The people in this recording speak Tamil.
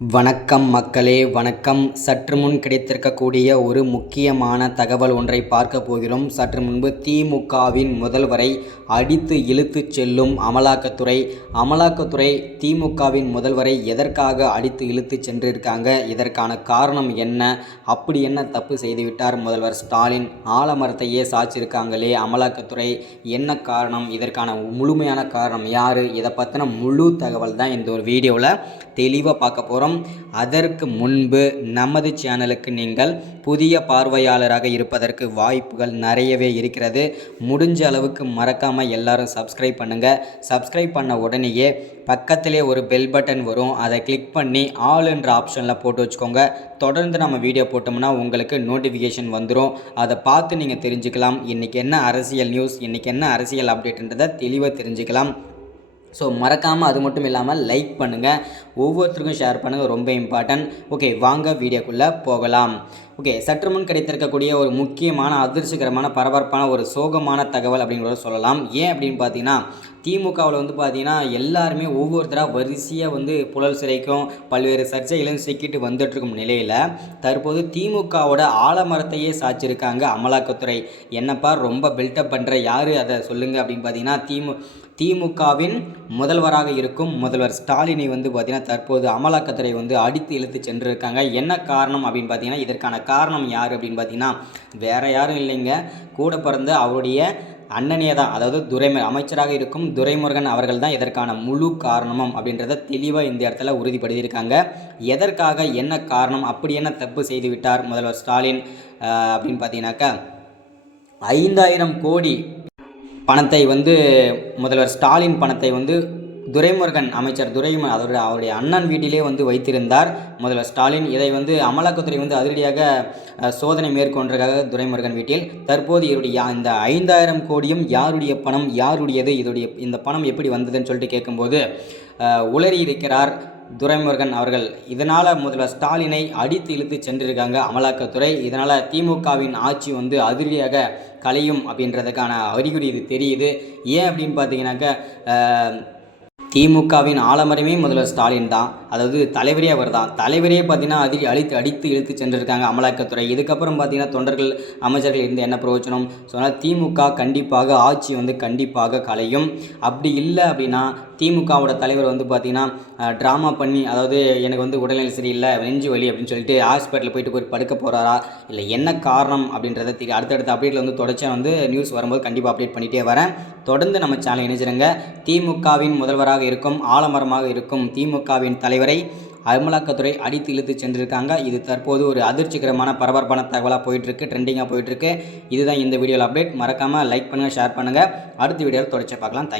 வணக்கம் மக்களே வணக்கம். சற்று முன் கிடைத்திருக்கக்கூடிய ஒரு முக்கியமான தகவல் ஒன்றை பார்க்க போகிறோம். சற்று முன்பு திமுகவின் முதல்வரை அடித்து இழுத்துச் செல்லும் அமலாக்கத்துறை அமலாக்கத்துறை திமுகவின் முதல்வரை எதற்காக அடித்து இழுத்து சென்றிருக்காங்க? இதற்கான காரணம் என்ன? அப்படி என்ன தப்பு செய்துவிட்டார் முதல்வர் ஸ்டாலின்? ஆலமரத்தையே சாய்ச்சிருக்காங்களே அமலாக்கத்துறை. என்ன காரணம்? இதற்கான முழுமையான காரணம் யார்? இதை பற்றின முழு தகவல் தான் இந்த ஒரு வீடியோவில் தெளிவாக பார்க்க போகிறோம். அதற்கு முன்பு நமது சேனலுக்கு நீங்கள் புதிய பார்வையாளராக இருப்பதற்கு வாய்ப்புகள் நிறையவே இருக்கிறது. முடிஞ்ச அளவுக்கு மறக்காமல் எல்லாரும் சப்ஸ்கிரைப் பண்ணுங்கள் சப்ஸ்கிரைப் பண்ண உடனேயே பக்கத்திலே ஒரு பெல் பட்டன் வரும். அதை கிளிக் பண்ணி ஆல் என்ற ஆப்ஷனில் போட்டு வச்சுக்கோங்க. தொடர்ந்து நம்ம வீடியோ போட்டோம்னா உங்களுக்கு நோட்டிஃபிகேஷன் வந்துடும் அதை பார்த்து நீங்கள் தெரிஞ்சுக்கலாம். இன்றைக்கி என்ன அரசியல் நியூஸ் இன்றைக்கி என்ன அரசியல் அப்டேட்ன்றதை தெளிவாக தெரிஞ்சுக்கலாம். ஸோ மறக்காமல் அது மட்டும் இல்லாமல் லைக் பண்ணுங்கள் ஒவ்வொருத்தருக்கும் ஷேர் பண்ணுங்கள் ரொம்ப இம்பார்ட்டன்ட் ஓகே வாங்க வீடியோக்குள்ளே போகலாம். ஓகே சற்று முன் கிடைத்திருக்கக்கூடிய ஒரு முக்கியமான அதிர்ச்சிகரமான பரபரப்பான ஒரு சோகமான தகவல் அப்படிங்கிறத சொல்லலாம். ஏன் அப்படின்னு பார்த்தீங்கன்னா திமுகவில் வந்து பார்த்தீங்கன்னா எல்லாருமே ஒவ்வொருத்தராக வரிசையாக வந்து புழல் சிறைக்கும் பல்வேறு சர்ச்சைகளும் சிக்கிட்டு வந்துட்டுருக்கும் நிலையில் தற்போது திமுகவோட ஆலமரத்தையே சாய்ச்சிருக்காங்க அமலாக்கத்துறை. என்னப்பா ரொம்ப பில்டப் பண்ணுற யார்? அதை சொல்லுங்கள் அப்படின்னு பார்த்தீங்கன்னா திமு திமுகவின் முதல்வராக இருக்கும் முதல்வர் ஸ்டாலினை வந்து பார்த்திங்கன்னா தற்போது அமலாக்கத்துறை வந்து அடித்து இழுத்து சென்றிருக்காங்க. என்ன காரணம் அப்படின்னு பார்த்தீங்கன்னா இதற்கான காரணம் யார் அப்படின்னு பார்த்தீங்கன்னா வேறு யாரும் இல்லைங்க. கூட பிறந்து அவருடைய அண்ணனே தான் அதாவது துரைமு அமைச்சராக இருக்கும் துரைமுருகன் அவர்கள் தான் இதற்கான முழு காரணமும் அப்படின்றத தெளிவாக இந்த இடத்துல உறுதிப்படுத்தியிருக்காங்க. எதற்காக என்ன காரணம் அப்படி என்ன தப்பு செய்து விட்டார் முதல்வர் ஸ்டாலின் அப்படின்னு பார்த்தீங்கன்னாக்கா ஐந்தாயிரம் கோடி பணத்தை வந்து முதல்வர் ஸ்டாலின் பணத்தை வந்து துரைமுருகன் அமைச்சர் துரைமு அவருடைய அவருடைய அண்ணன் வீட்டிலே வந்து வைத்திருந்தார். முதல்வர் ஸ்டாலின் இதை வந்து அமலாக்கத்துறை வந்து அதிரடியாக சோதனை மேற்கொண்டதாக துரைமுருகன் வீட்டில். தற்போது இவருடைய இந்த ஐந்தாயிரம் கோடியும் யாருடைய பணம் யாருடையது இதோடைய இந்த பணம் எப்படி வந்ததுன்னு சொல்லிட்டு கேட்கும்போது உளறி இருக்கிறார் துரைமுருகன் அவர்கள். இதனால் முதல்வர் ஸ்டாலினை அடித்து இழுத்து சென்றிருக்காங்க அமலாக்கத்துறை. இதனால் திமுகவின் ஆட்சி வந்து அதிரடியாக கலையும் அப்படின்றதுக்கான அறிகுறி இது தெரியுது. ஏன் அப்படின்னு பார்த்தீங்கன்னாக்க திமுகவின் ஆலமரமே முதல்வர் ஸ்டாலின் தான். அதாவது தலைவரே அவர் தான். தலைவரே பார்த்தீங்கன்னா அதிரி அழித்து அடித்து இழுத்து சென்றிருக்காங்க அமலாக்கத்துறை. இதுக்கப்புறம் பார்த்தீங்கன்னா தொண்டர்கள் அமைச்சர்கள் இருந்து என்ன பிரயோஜனம்? சொன்னால் திமுக கண்டிப்பாக ஆட்சி வந்து கண்டிப்பாக கலையும். அப்படி இல்லை அப்படின்னா திமுகவோட தலைவர் வந்து பார்த்தீங்கன்னா ட்ராமா பண்ணி அதாவது எனக்கு வந்து உடல்நிலை சரியில்லை நெஞ்சு வலி அப்படின்னு சொல்லிட்டு ஹாஸ்பிட்டலில் போயிட்டு போய் படுக்க போகிறாரா இல்லை என்ன காரணம் அப்படின்றத தெரியும் அடுத்தடுத்த அப்டேட்டில் வந்து தொடர்ச்சியாக வந்து நியூஸ் வரும்போது கண்டிப்பாக அப்டேட் பண்ணிகிட்டே வரேன். தொடர்ந்து நம்ம சேனல் இணைச்சிருங்க திமுகவின் முதல்வராக இருக்கும் ஆலமரமாக இருக்கும் திமுகவின் தலைவரை அமலாக்கத்துறை அடித்து இழுத்து சென்றிருக்காங்க. இது தற்போது ஒரு அதிர்ச்சிகரமான பரபரப்பான தகவலாக போயிட்டுருக்கு ட்ரெண்டிங்காக போயிட்டுருக்கு. இதுதான் இந்த வீடியோவில் அப்டேட் மறக்காமல் லைக் பண்ணுங்கள் ஷேர் பண்ணுங்கள் அடுத்த வீடியோவில் தொடர்ச்சி பார்க்கலாம். தேங்க்யூ